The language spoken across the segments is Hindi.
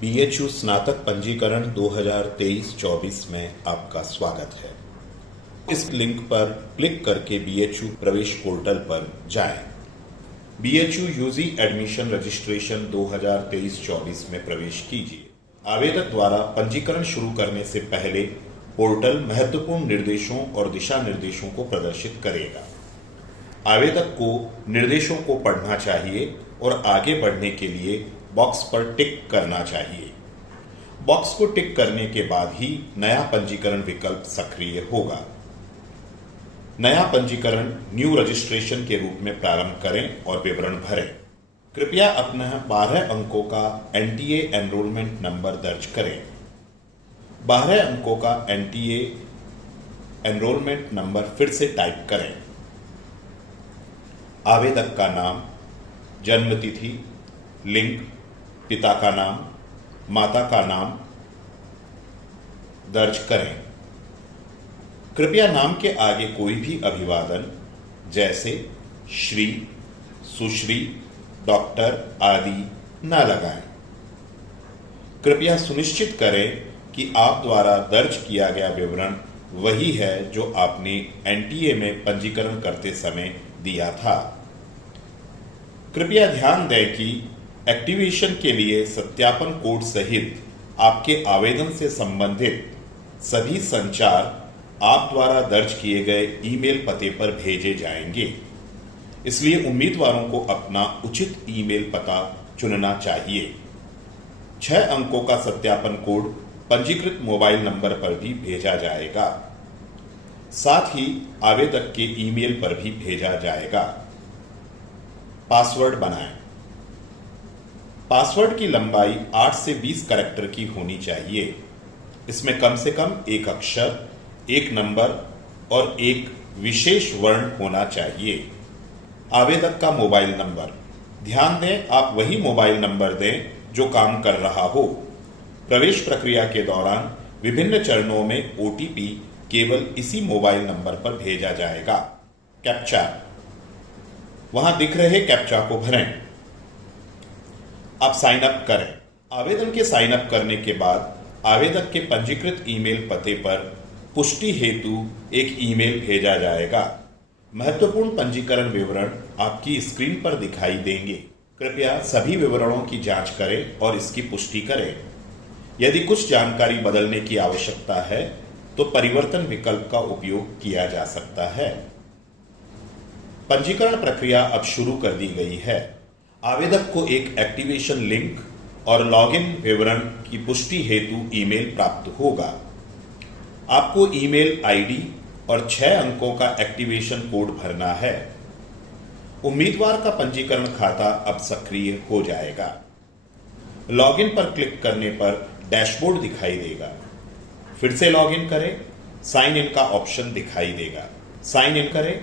बीएचयू स्नातक पंजीकरण 2023-24 में आपका स्वागत है। इस लिंक पर क्लिक करके बीएचयू प्रवेश पोर्टल पर जाएं। बीएचयू यूजी एडमिशन रजिस्ट्रेशन 2023-24 में प्रवेश कीजिए। आवेदक द्वारा पंजीकरण शुरू करने से पहले पोर्टल महत्वपूर्ण निर्देशों और दिशा निर्देशों को प्रदर्शित करेगा। आवेदक को निर्देशों को पढ़ना चाहिए और आगे बढ़ने के लिए बॉक्स पर टिक करना चाहिए। बॉक्स को टिक करने के बाद ही नया पंजीकरण विकल्प सक्रिय होगा। नया पंजीकरण न्यू रजिस्ट्रेशन के रूप में प्रारंभ करें और विवरण भरें। कृपया अपना 12 अंकों का एनटीए एनरोलमेंट नंबर दर्ज करें। 12 अंकों का एनटीए एनरोलमेंट नंबर फिर से टाइप करें। आवेदक का नाम, जन्म तिथि, लिंग, पिता का नाम, माता का नाम दर्ज करें। कृपया नाम के आगे कोई भी अभिवादन जैसे श्री, सुश्री, डॉक्टर आदि न लगाएं। कृपया सुनिश्चित करें कि आप द्वारा दर्ज किया गया विवरण वही है जो आपने एनटीए में पंजीकरण करते समय दिया था। कृपया ध्यान दें कि एक्टिवेशन के लिए सत्यापन कोड सहित आपके आवेदन से संबंधित सभी संचार आप द्वारा दर्ज किए गए ईमेल पते पर भेजे जाएंगे। इसलिए उम्मीदवारों को अपना उचित ईमेल पता चुनना चाहिए। 6 अंकों का सत्यापन कोड पंजीकृत मोबाइल नंबर पर भी भेजा जाएगा। साथ ही आवेदक के ईमेल पर भी भेजा जाएगा। पासवर्ड बनाएं। पासवर्ड की लंबाई 8 से 20 कैरेक्टर की होनी चाहिए। इसमें कम से कम एक अक्षर, एक नंबर और एक विशेष वर्ण होना चाहिए। आवेदक का मोबाइल नंबर, ध्यान दें आप वही मोबाइल नंबर दें जो काम कर रहा हो। प्रवेश प्रक्रिया के दौरान विभिन्न चरणों में ओटीपी केवल इसी मोबाइल नंबर पर भेजा जाएगा। कैप्चा, वहां दिख रहे कैप्चा को भरें। आप साइन अप करें। आवेदन के साइन अप करने के बाद आवेदक के पंजीकृत ईमेल पते पर पुष्टि हेतु एक ईमेल भेजा जाएगा। महत्वपूर्ण पंजीकरण विवरण आपकी स्क्रीन पर दिखाई देंगे। कृपया सभी विवरणों की जांच करें और इसकी पुष्टि करें। यदि कुछ जानकारी बदलने की आवश्यकता है तो परिवर्तन विकल्प का उपयोग किया जा सकता है। पंजीकरण प्रक्रिया अब शुरू कर दी गई है। आवेदक को एक एक्टिवेशन लिंक और लॉगिन विवरण की पुष्टि हेतु ईमेल प्राप्त होगा। आपको ईमेल आईडी और 6 अंकों का एक्टिवेशन कोड भरना है। उम्मीदवार का पंजीकरण खाता अब सक्रिय हो जाएगा। लॉगिन पर क्लिक करने पर डैशबोर्ड दिखाई देगा। फिर से लॉगिन करें। साइन इन का ऑप्शन दिखाई देगा। साइन इन करें।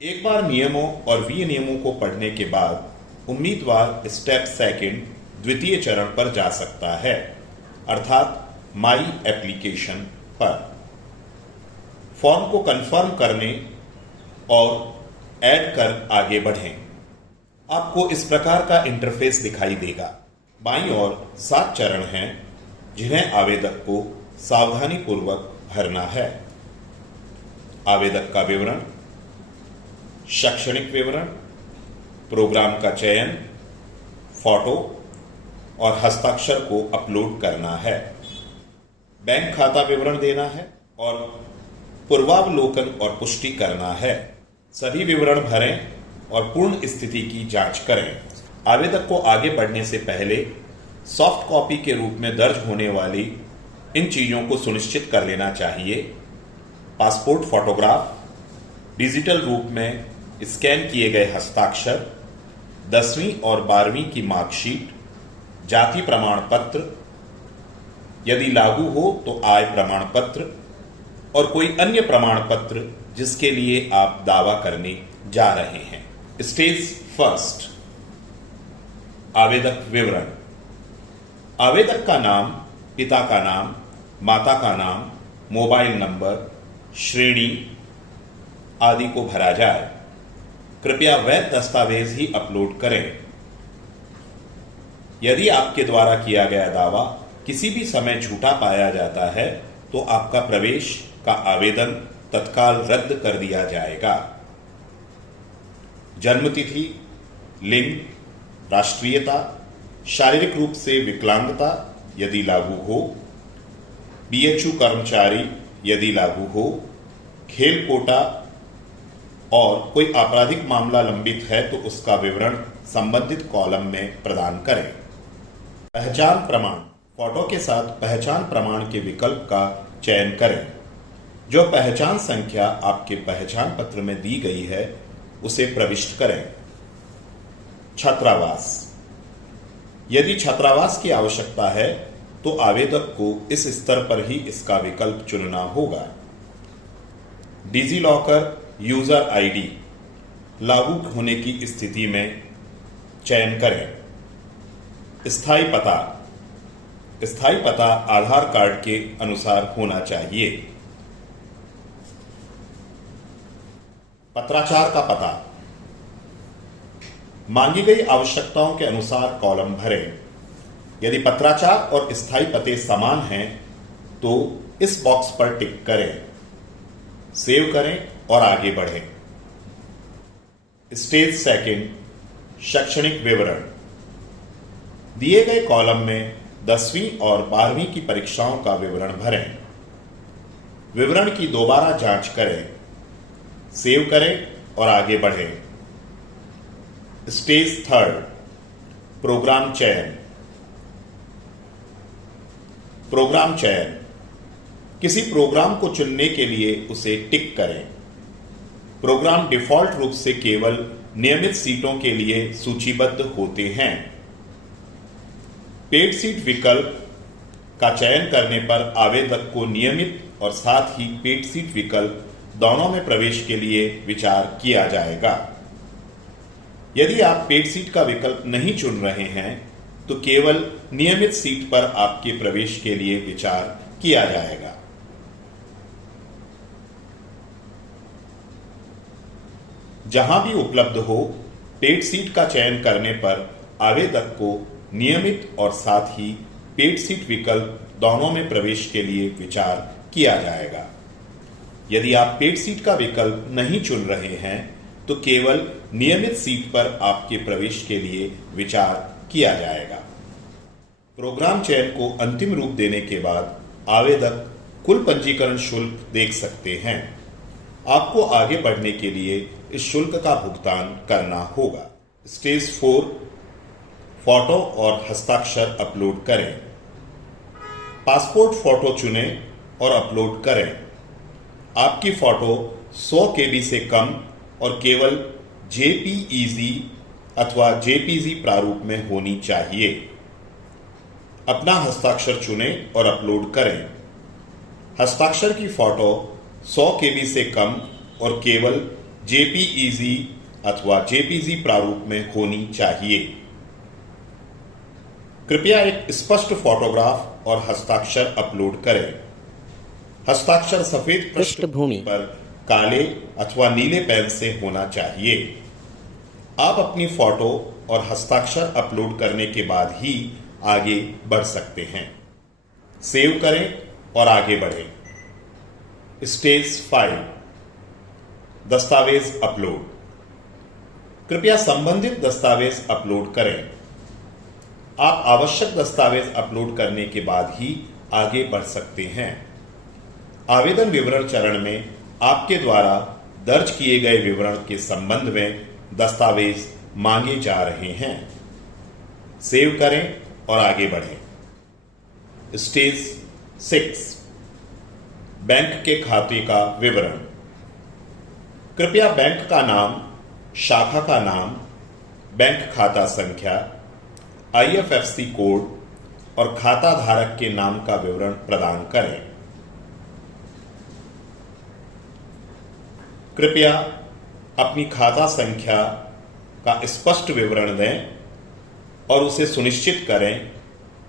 एक बार नियमों और विनियमों को पढ़ने के बाद उम्मीदवार स्टेप सेकंड द्वितीय चरण पर जा सकता है, अर्थात माई एप्लीकेशन पर। फॉर्म को कंफर्म करने और ऐड कर आगे बढ़ें। आपको इस प्रकार का इंटरफेस दिखाई देगा। बाईं ओर 7 चरण हैं जिन्हें आवेदक को सावधानीपूर्वक भरना है। आवेदक का विवरण, शैक्षणिक विवरण, प्रोग्राम का चयन, फोटो और हस्ताक्षर को अपलोड करना है। बैंक खाता विवरण देना है और पूर्वावलोकन और पुष्टि करना है। सभी विवरण भरें और पूर्ण स्थिति की जांच करें। आवेदक को आगे बढ़ने से पहले सॉफ्ट कॉपी के रूप में दर्ज होने वाली इन चीजों को सुनिश्चित कर लेना चाहिए। पासपोर्ट फोटोग्राफ, डिजिटल रूप में स्कैन किए गए हस्ताक्षर, 10वीं और 12वीं की मार्कशीट, जाति प्रमाण पत्र, यदि लागू हो तो आय प्रमाण पत्र और कोई अन्य प्रमाण पत्र जिसके लिए आप दावा करने जा रहे हैं। स्टेज फर्स्ट, आवेदक विवरण। आवेदक का नाम, पिता का नाम, माता का नाम, मोबाइल नंबर, श्रेणी आदि को भरा जाए। कृपया वैध दस्तावेज ही अपलोड करें। यदि आपके द्वारा किया गया दावा किसी भी समय झूठा पाया जाता है तो आपका प्रवेश का आवेदन तत्काल रद्द कर दिया जाएगा। जन्मतिथि, लिंग, राष्ट्रीयता, शारीरिक रूप से विकलांगता यदि लागू हो, बीएचयू कर्मचारी यदि लागू हो, खेल कोटा और कोई आपराधिक मामला लंबित है तो उसका विवरण संबंधित कॉलम में प्रदान करें। पहचान प्रमाण, फोटो के साथ पहचान प्रमाण के विकल्प का चयन करें। जो पहचान संख्या आपके पहचान पत्र में दी गई है उसे प्रविष्ट करें। छात्रावास, यदि छात्रावास की आवश्यकता है तो आवेदक को इस स्तर पर ही इसका विकल्प चुनना होगा। डिजिलॉकर यूजर आईडी लागू होने की स्थिति में चयन करें। स्थायी पता, स्थायी पता आधार कार्ड के अनुसार होना चाहिए। पत्राचार का पता, मांगी गई आवश्यकताओं के अनुसार कॉलम भरें। यदि पत्राचार और स्थायी पते समान हैं तो इस बॉक्स पर टिक करें, सेव करें और आगे बढ़ें। स्टेज सेकंड, शैक्षणिक विवरण, दिए गए कॉलम में 10वीं और 12वीं की परीक्षाओं का विवरण भरें। विवरण की दोबारा जांच करें, सेव करें और आगे बढ़ें। स्टेज थर्ड, प्रोग्राम चयन। प्रोग्राम चयन, किसी प्रोग्राम को चुनने के लिए उसे टिक करें। प्रोग्राम डिफॉल्ट रूप से केवल नियमित सीटों के लिए सूचीबद्ध होते हैं। पेड सीट विकल्प का चयन करने पर आवेदक को नियमित और साथ ही पेड सीट विकल्प दोनों में प्रवेश के लिए विचार किया जाएगा। यदि आप पेड सीट का विकल्प नहीं चुन रहे हैं तो केवल नियमित सीट पर आपके प्रवेश के लिए विचार किया जाएगा। जहां भी उपलब्ध हो, पेड सीट का चयन करने पर आवेदक को नियमित और साथ ही पेड सीट विकल्प दोनों में प्रवेश के लिए विचार किया जाएगा। यदि आप पेड सीट का विकल्प नहीं चुन रहे हैं तो केवल नियमित सीट पर आपके प्रवेश के लिए विचार किया जाएगा। प्रोग्राम चयन को अंतिम रूप देने के बाद आवेदक कुल पंजीकरण शुल्क देख सकते हैं। आपको आगे बढ़ने के लिए इस शुल्क का भुगतान करना होगा। स्टेज 4, फोटो और हस्ताक्षर अपलोड करें। पासपोर्ट फोटो चुनें और अपलोड करें। आपकी फोटो 100 KB से कम और केवल JPEG अथवा JPG प्रारूप में होनी चाहिए। अपना हस्ताक्षर चुनें और अपलोड करें। हस्ताक्षर की फोटो 100 KB से कम और केवल JPEG अथवा JPG प्रारूप में होनी चाहिए। कृपया एक स्पष्ट फोटोग्राफ और हस्ताक्षर अपलोड करें। हस्ताक्षर सफेद पृष्ठभूमि पर काले अथवा नीले पेन से होना चाहिए। आप अपनी फोटो और हस्ताक्षर अपलोड करने के बाद ही आगे बढ़ सकते हैं। सेव करें और आगे बढ़ें। स्टेज 5, दस्तावेज अपलोड। कृपया संबंधित दस्तावेज अपलोड करें। आप आवश्यक दस्तावेज अपलोड करने के बाद ही आगे बढ़ सकते हैं। आवेदन विवरण चरण में आपके द्वारा दर्ज किए गए विवरण के संबंध में दस्तावेज मांगे जा रहे हैं। सेव करें और आगे बढ़ें। स्टेज 6, बैंक के खाते का विवरण। कृपया बैंक का नाम, शाखा का नाम, बैंक खाता संख्या, IFSC कोड और खाता धारक के नाम का विवरण प्रदान करें। कृपया अपनी खाता संख्या का स्पष्ट विवरण दें और उसे सुनिश्चित करें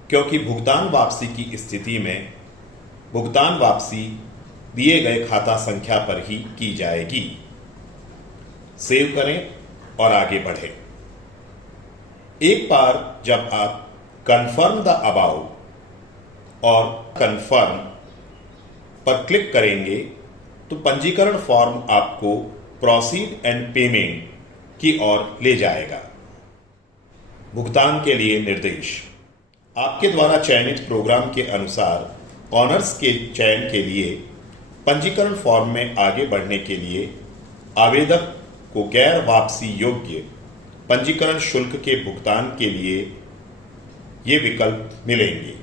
क्योंकि भुगतान वापसी की स्थिति में भुगतान वापसी दिए गए खाता संख्या पर ही की जाएगी। सेव करें और आगे बढ़ें। एक बार जब आप कन्फर्म द अबाउ और कन्फर्म पर क्लिक करेंगे तो पंजीकरण फॉर्म आपको प्रोसीड एंड पेमेंट की ओर ले जाएगा। भुगतान के लिए निर्देश। आपके द्वारा चयनित प्रोग्राम के अनुसार ऑनर्स के चयन के लिए पंजीकरण फॉर्म में आगे बढ़ने के लिए आवेदक को गैर वापसी योग्य पंजीकरण शुल्क के भुगतान के लिए ये विकल्प मिलेंगे: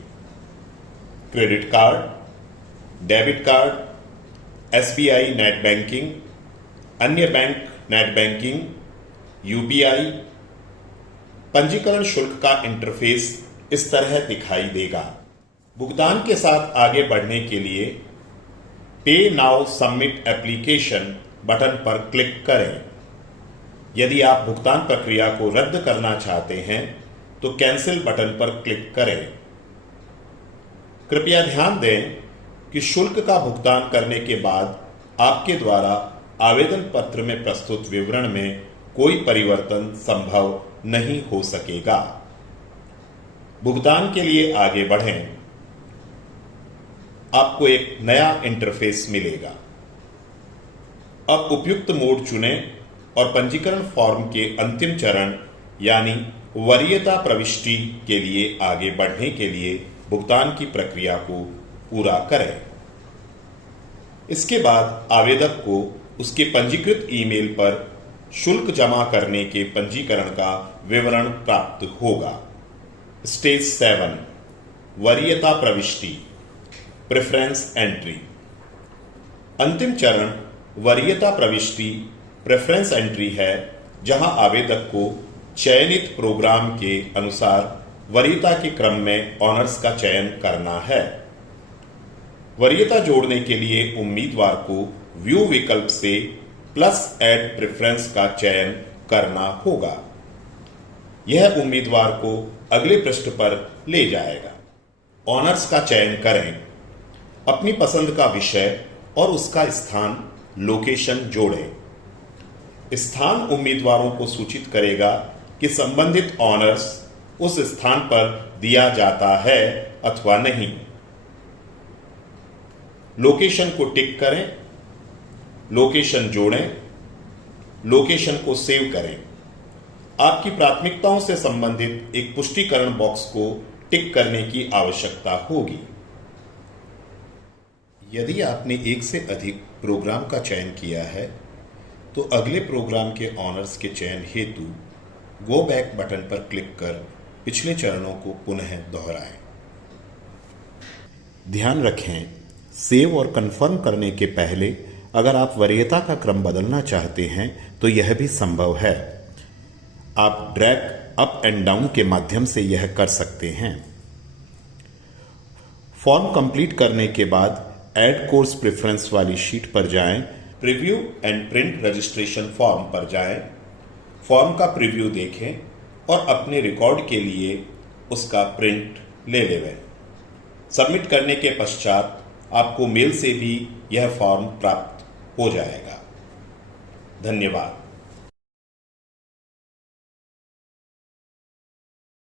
credit card, debit card, SBI net banking, अन्य बैंक नेट बैंकिंग, यूपीआई। पंजीकरण शुल्क का इंटरफेस इस तरह दिखाई देगा। भुगतान के साथ आगे बढ़ने के लिए पे नाउ सबमिट एप्लीकेशन बटन पर क्लिक करें। यदि आप भुगतान प्रक्रिया को रद्द करना चाहते हैं तो कैंसिल बटन पर क्लिक करें। कृपया ध्यान दें कि शुल्क का भुगतान करने के बाद आपके द्वारा आवेदन पत्र में प्रस्तुत विवरण में कोई परिवर्तन संभव नहीं हो सकेगा। भुगतान के लिए आगे बढ़ें। आपको एक नया इंटरफेस मिलेगा। अब उपयुक्त मोड चुनें और पंजीकरण फॉर्म के अंतिम चरण यानी वरीयता प्रविष्टि के लिए आगे बढ़ने के लिए भुगतान की प्रक्रिया को पूरा करें। इसके बाद आवेदक को उसके पंजीकृत ईमेल पर शुल्क जमा करने के पंजीकरण का विवरण प्राप्त होगा। स्टेज 7 वरीयता प्रविष्टि प्रेफरेंस एंट्री। अंतिम चरण वरीयता प्रविष्टि प्रेफरेंस एंट्री है, जहां आवेदक को चयनित प्रोग्राम के अनुसार वरीयता के क्रम में ऑनर्स का चयन करना है। वरीयता जोड़ने के लिए उम्मीदवार को व्यू विकल्प से प्लस ऐड प्रेफरेंस का चयन करना होगा। यह उम्मीदवार को अगले पृष्ठ पर ले जाएगा। ऑनर्स का चयन करें। अपनी पसंद का विषय और उसका स्थान लोकेशन जोड़ें। स्थान उम्मीदवारों को सूचित करेगा कि संबंधित ऑनर्स उस स्थान पर दिया जाता है अथवा नहीं। लोकेशन को टिक करें। लोकेशन जोड़ें। लोकेशन को सेव करें। आपकी प्राथमिकताओं से संबंधित एक पुष्टिकरण बॉक्स को टिक करने की आवश्यकता होगी। यदि आपने एक से अधिक प्रोग्राम का चयन किया है तो अगले प्रोग्राम के ऑनर्स के चयन हेतु गो बैक बटन पर क्लिक कर पिछले चरणों को पुनः दोहराएं। ध्यान रखें, सेव और कंफर्म करने के पहले अगर आप वरीयता का क्रम बदलना चाहते हैं तो यह भी संभव है। आप ड्रैग अप एंड डाउन के माध्यम से यह कर सकते हैं। फॉर्म कंप्लीट करने के बाद ऐड कोर्स प्रेफरेंस वाली शीट पर जाएं। Preview and print registration form पर जाएं। फॉर्म का प्रीव्यू देखें और अपने रिकॉर्ड के लिए उसका प्रिंट ले लें। सबमिट करने के पश्चात आपको मेल से भी यह फॉर्म प्राप्त हो जाएगा। धन्यवाद।